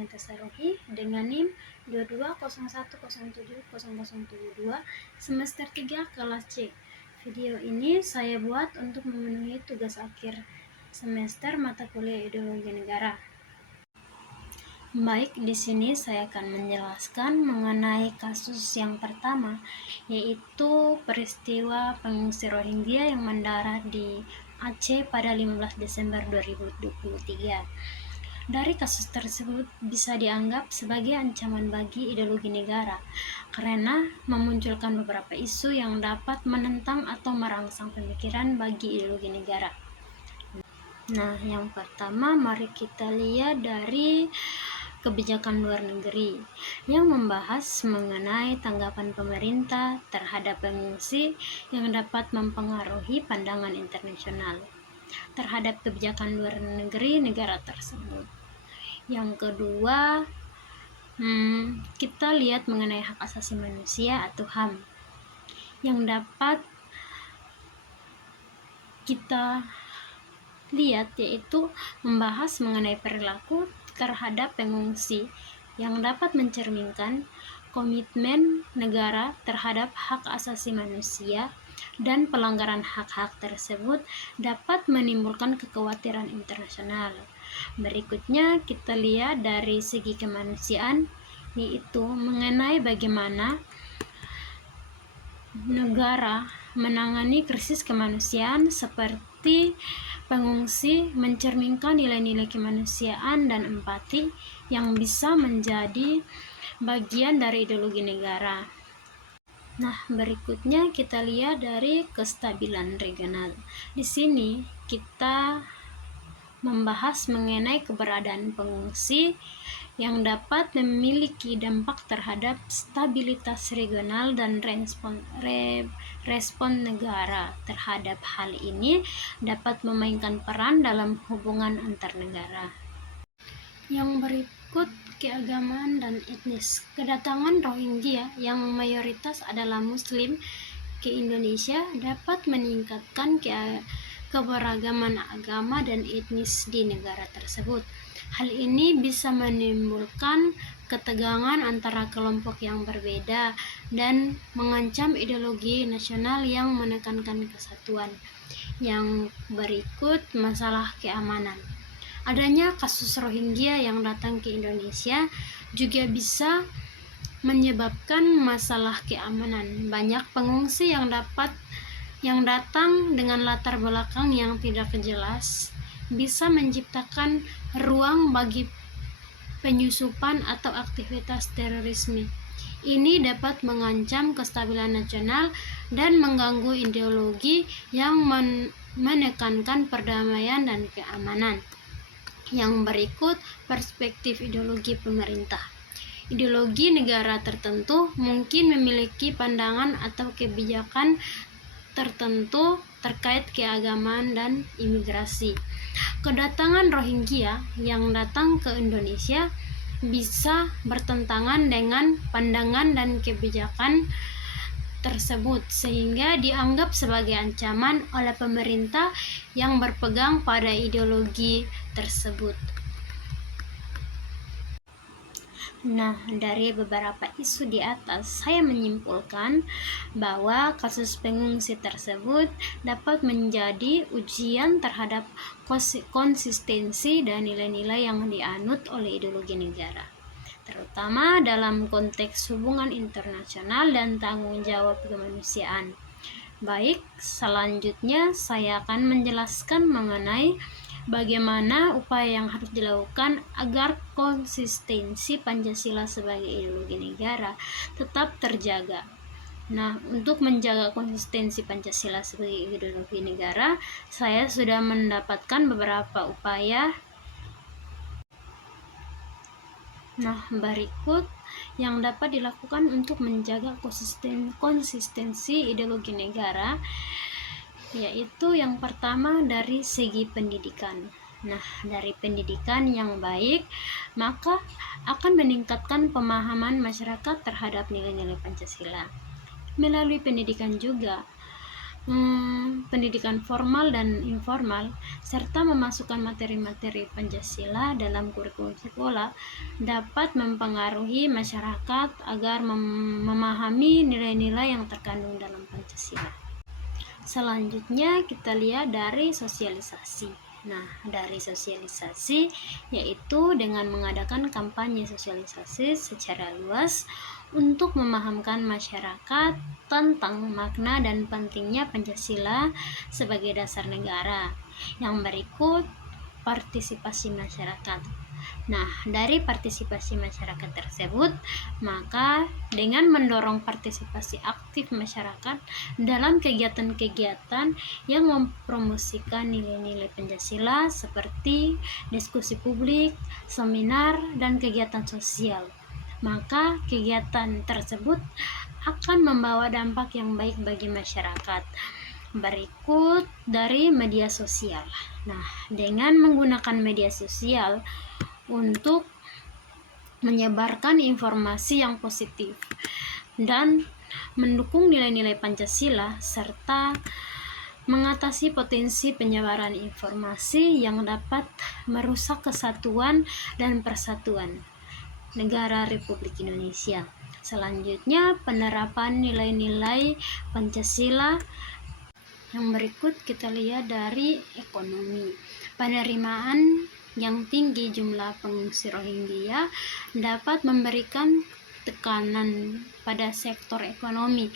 Sulaiman Tasarohi dengan NIM 2201070072 semester 3 kelas C. Video ini saya buat untuk memenuhi tugas akhir semester mata kuliah Ideologi Negara. Baik, di sini saya akan menjelaskan mengenai kasus yang pertama, yaitu peristiwa pengungsi Rohingya yang mendarat di Aceh pada 15 Desember 2023. Dari kasus tersebut bisa dianggap sebagai ancaman bagi ideologi negara karena memunculkan beberapa isu yang dapat menentang atau merangsang pemikiran bagi ideologi negara. Nah, yang pertama mari kita lihat dari kebijakan luar negeri yang membahas mengenai tanggapan pemerintah terhadap pengungsi yang dapat mempengaruhi pandangan internasional terhadap kebijakan luar negeri negara tersebut. Yang kedua, kita lihat mengenai hak asasi manusia atau HAM yang dapat kita lihat, yaitu membahas mengenai perilaku terhadap pengungsi yang dapat mencerminkan komitmen negara terhadap hak asasi manusia, dan pelanggaran hak-hak tersebut dapat menimbulkan kekhawatiran internasional. Berikutnya kita lihat dari segi kemanusiaan, yaitu mengenai bagaimana negara menangani krisis kemanusiaan seperti pengungsi, mencerminkan nilai-nilai kemanusiaan dan empati yang bisa menjadi bagian dari ideologi negara. Nah, berikutnya kita lihat dari kestabilan regional. Di sini kita membahas mengenai keberadaan pengungsi yang dapat memiliki dampak terhadap stabilitas regional dan respon negara terhadap hal ini dapat memainkan peran dalam hubungan antar negara. Yang berikut, keagamaan dan etnis. Kedatangan Rohingya yang mayoritas adalah Muslim ke Indonesia dapat meningkatkan keberagaman agama dan etnis di negara tersebut. Hal ini bisa menimbulkan ketegangan antara kelompok yang berbeda dan mengancam ideologi nasional yang menekankan kesatuan. Yang berikut, masalah keamanan. Adanya kasus Rohingya yang datang ke Indonesia juga bisa menyebabkan masalah keamanan. Banyak pengungsi yang datang dengan latar belakang yang tidak jelas bisa menciptakan ruang bagi penyusupan atau aktivitas terorisme. Ini dapat mengancam kestabilan nasional dan mengganggu ideologi yang menekankan perdamaian dan keamanan. Yang berikut, perspektif ideologi pemerintah. Ideologi negara tertentu mungkin memiliki pandangan atau kebijakan tertentu terkait keagamaan dan imigrasi. Kedatangan Rohingya yang datang ke Indonesia bisa bertentangan dengan pandangan dan kebijakan tersebut sehingga dianggap sebagai ancaman oleh pemerintah yang berpegang pada ideologi tersebut. Nah, dari beberapa isu di atas, saya menyimpulkan bahwa kasus pengungsi tersebut dapat menjadi ujian terhadap konsistensi dan nilai-nilai yang dianut oleh ideologi negara, terutama dalam konteks hubungan internasional dan tanggung jawab kemanusiaan. Baik, selanjutnya saya akan menjelaskan mengenai bagaimana upaya yang harus dilakukan agar konsistensi Pancasila sebagai ideologi negara tetap terjaga. Nah, untuk menjaga konsistensi Pancasila sebagai ideologi negara, saya sudah mendapatkan beberapa upaya. Nah, berikut yang dapat dilakukan untuk menjaga konsistensi ideologi negara, yaitu yang pertama dari segi pendidikan. Nah, dari pendidikan yang baik, maka akan meningkatkan pemahaman masyarakat terhadap nilai-nilai Pancasila. Melalui pendidikan juga pendidikan formal dan informal, serta memasukkan materi-materi Pancasila dalam kurikulum sekolah dapat mempengaruhi masyarakat agar memahami nilai-nilai yang terkandung dalam Pancasila. Selanjutnya kita lihat dari sosialisasi. Nah, dari sosialisasi yaitu dengan mengadakan kampanye sosialisasi secara luas untuk memahamkan masyarakat tentang makna dan pentingnya Pancasila sebagai dasar negara. Yang berikut partisipasi masyarakat. Nah, dari partisipasi masyarakat tersebut, maka dengan mendorong partisipasi aktif masyarakat dalam kegiatan-kegiatan yang mempromosikan nilai-nilai Pancasila seperti diskusi publik, seminar, dan kegiatan sosial, maka kegiatan tersebut akan membawa dampak yang baik bagi masyarakat. Berikut dari media sosial. Nah, dengan menggunakan media sosial untuk menyebarkan informasi yang positif dan mendukung nilai-nilai Pancasila serta mengatasi potensi penyebaran informasi yang dapat merusak kesatuan dan persatuan negara Republik Indonesia. Selanjutnya, penerapan nilai-nilai Pancasila. Yang berikut kita lihat dari ekonomi. Penerimaan yang tinggi jumlah pengungsi Rohingya dapat memberikan tekanan pada sektor ekonomi.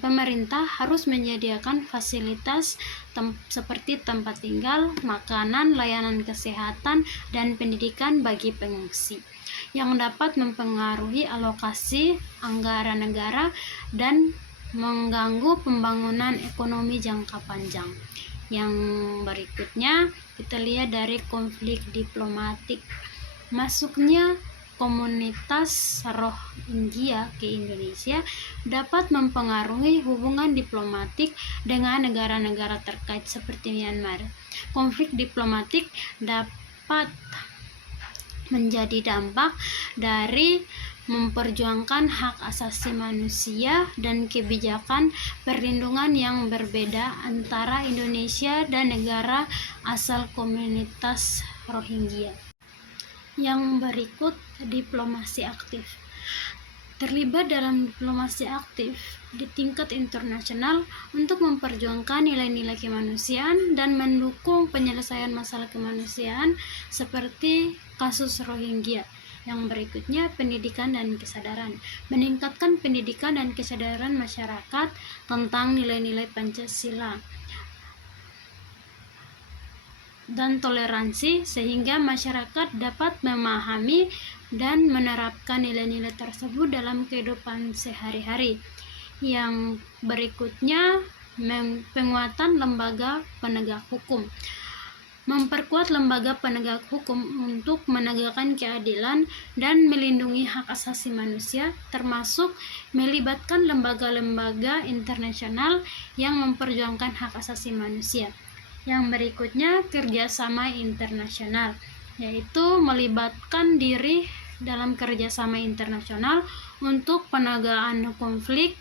Pemerintah harus menyediakan fasilitas seperti tempat tinggal, makanan, layanan kesehatan, dan pendidikan bagi pengungsi, yang dapat mempengaruhi alokasi anggaran negara dan mengganggu pembangunan ekonomi jangka panjang. Yang berikutnya kita lihat dari konflik diplomatik. Masuknya komunitas Rohingya ke Indonesia dapat mempengaruhi hubungan diplomatik dengan negara-negara terkait seperti Myanmar. Konflik diplomatik dapat menjadi dampak dari memperjuangkan hak asasi manusia dan kebijakan perlindungan yang berbeda antara Indonesia dan negara asal komunitas Rohingya. Yang berikut, diplomasi aktif. Terlibat dalam diplomasi aktif di tingkat internasional untuk memperjuangkan nilai-nilai kemanusiaan dan mendukung penyelesaian masalah kemanusiaan seperti kasus Rohingya. Yang berikutnya, pendidikan dan kesadaran. Meningkatkan pendidikan dan kesadaran masyarakat tentang nilai-nilai Pancasila dan toleransi sehingga masyarakat dapat memahami dan menerapkan nilai-nilai tersebut dalam kehidupan sehari-hari. Yang berikutnya, penguatan lembaga penegak hukum. Memperkuat lembaga penegak hukum untuk menegakkan keadilan dan melindungi hak asasi manusia, termasuk melibatkan lembaga-lembaga internasional yang memperjuangkan hak asasi manusia. Yang berikutnya, kerjasama internasional, yaitu melibatkan diri dalam kerjasama internasional untuk penegakan konflik,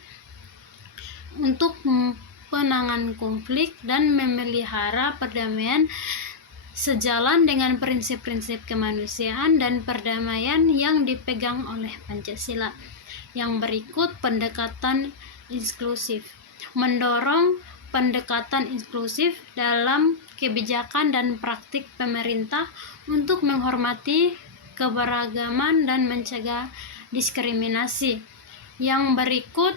untuk penanganan konflik dan memelihara perdamaian sejalan dengan prinsip-prinsip kemanusiaan dan perdamaian yang dipegang oleh Pancasila. Yang berikut, pendekatan inklusif. Mendorong pendekatan inklusif dalam kebijakan dan praktik pemerintah untuk menghormati keberagaman dan mencegah diskriminasi. Yang berikut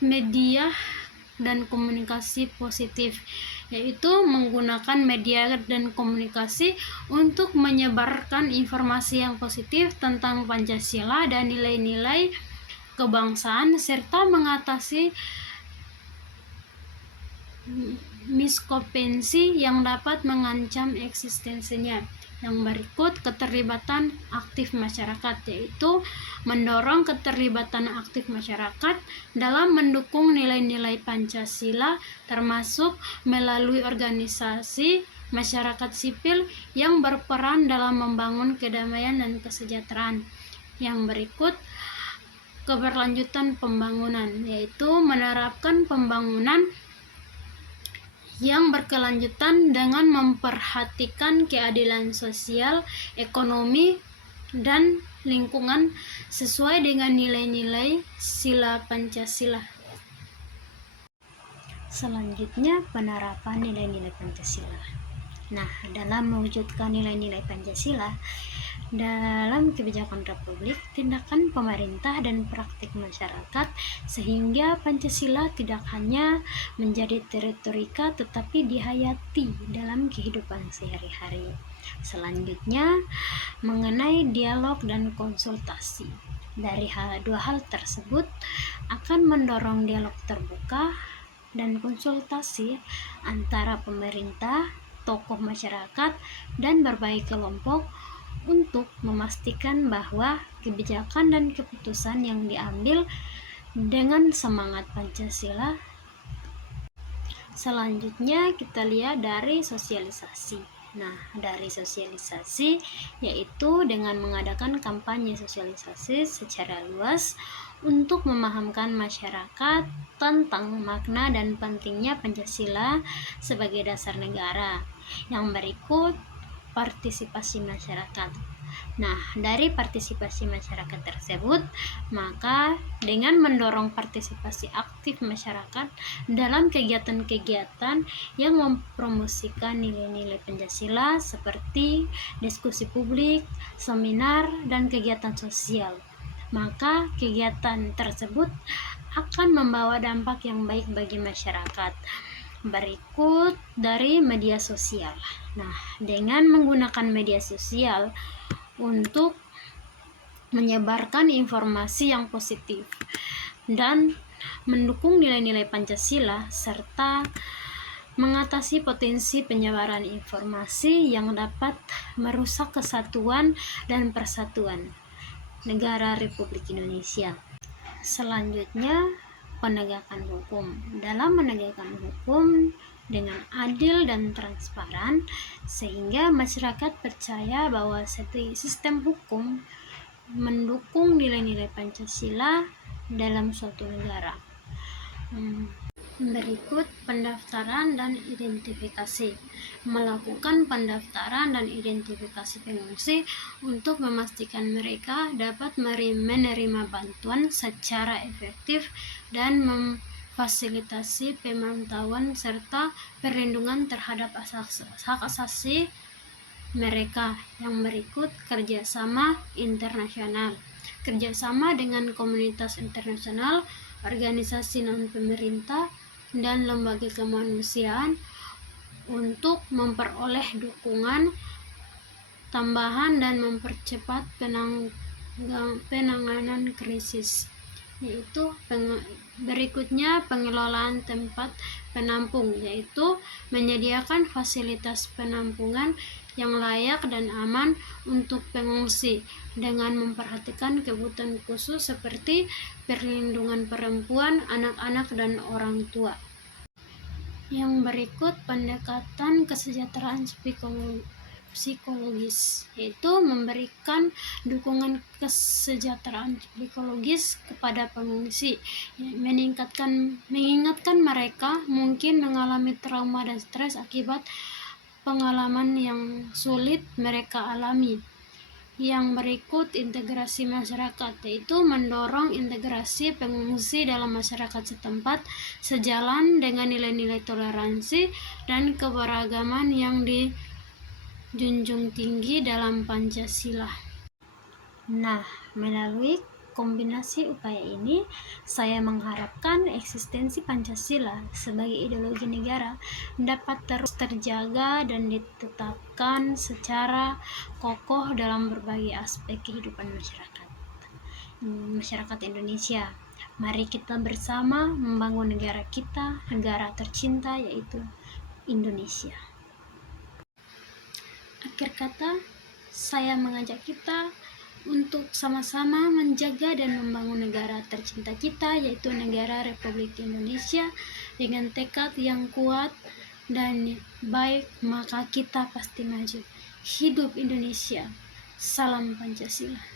media dan komunikasi positif, yaitu menggunakan media dan komunikasi untuk menyebarkan informasi yang positif tentang Pancasila dan nilai-nilai kebangsaan serta mengatasi miskopensi yang dapat mengancam eksistensinya. Yang berikut, keterlibatan aktif masyarakat, yaitu mendorong keterlibatan aktif masyarakat dalam mendukung nilai-nilai Pancasila, termasuk melalui organisasi masyarakat sipil yang berperan dalam membangun kedamaian dan kesejahteraan. Yang berikut keberlanjutan pembangunan, yaitu menerapkan pembangunan yang berkelanjutan dengan memperhatikan keadilan sosial, ekonomi, dan lingkungan sesuai dengan nilai-nilai sila Pancasila. Selanjutnya, penerapan nilai-nilai Pancasila. Nah, dalam mewujudkan nilai-nilai Pancasila dalam kebijakan Republik, tindakan pemerintah dan praktik masyarakat, sehingga Pancasila tidak hanya menjadi retorika tetapi dihayati dalam kehidupan sehari-hari. Selanjutnya, mengenai dialog dan konsultasi. Dari dua hal tersebut akan mendorong dialog terbuka dan konsultasi antara pemerintah, tokoh masyarakat, dan berbagai kelompok untuk memastikan bahwa kebijakan dan keputusan yang diambil dengan semangat Pancasila. Selanjutnya kita lihat dari sosialisasi. Nah, dari sosialisasi yaitu dengan mengadakan kampanye sosialisasi secara luas untuk memahamkan masyarakat tentang makna dan pentingnya Pancasila sebagai dasar negara. Yang berikut partisipasi masyarakat. Nah, dari partisipasi masyarakat tersebut, maka dengan mendorong partisipasi aktif masyarakat dalam kegiatan-kegiatan yang mempromosikan nilai-nilai Pancasila seperti diskusi publik, seminar, dan kegiatan sosial, maka kegiatan tersebut akan membawa dampak yang baik bagi masyarakat. Berikut dari media sosial. Nah, dengan menggunakan media sosial untuk menyebarkan informasi yang positif dan mendukung nilai-nilai Pancasila serta mengatasi potensi penyebaran informasi yang dapat merusak kesatuan dan persatuan negara Republik Indonesia. Selanjutnya, penegakan hukum. Dalam menegakkan hukum dengan adil dan transparan sehingga masyarakat percaya bahwa sistem hukum mendukung nilai-nilai Pancasila dalam suatu negara. Berikut pendaftaran dan identifikasi. Melakukan pendaftaran dan identifikasi pengungsi untuk memastikan mereka dapat menerima bantuan secara efektif dan memfasilitasi pemantauan serta perlindungan terhadap hak asasi mereka. Yang berikut kerjasama internasional. Kerjasama dengan komunitas internasional, organisasi non-pemerintah, dan lembaga kemanusiaan untuk memperoleh dukungan tambahan dan mempercepat penanganan krisis. Yaitu berikutnya pengelolaan tempat penampung, yaitu menyediakan fasilitas penampungan yang layak dan aman untuk pengungsi dengan memperhatikan kebutuhan khusus seperti perlindungan perempuan, anak-anak, dan orang tua. Yang berikut pendekatan kesejahteraan psikologis, yaitu memberikan dukungan kesejahteraan psikologis kepada pengungsi, mengingatkan mereka mungkin mengalami trauma dan stres akibat pengalaman yang sulit mereka alami. Yang berikut integrasi masyarakat, yaitu mendorong integrasi pengungsi dalam masyarakat setempat sejalan dengan nilai-nilai toleransi dan keberagaman yang dijunjung tinggi dalam Pancasila. Nah, melalui kombinasi upaya ini, saya mengharapkan eksistensi Pancasila sebagai ideologi negara dapat terus terjaga dan ditetapkan secara kokoh dalam berbagai aspek kehidupan masyarakat Indonesia. Mari kita bersama membangun negara kita, negara tercinta, yaitu Indonesia. Akhir kata, saya mengajak kita untuk sama-sama menjaga dan membangun negara tercinta kita, yaitu negara Republik Indonesia, dengan tekad yang kuat dan baik, maka kita pasti maju. Hidup Indonesia. Salam Pancasila.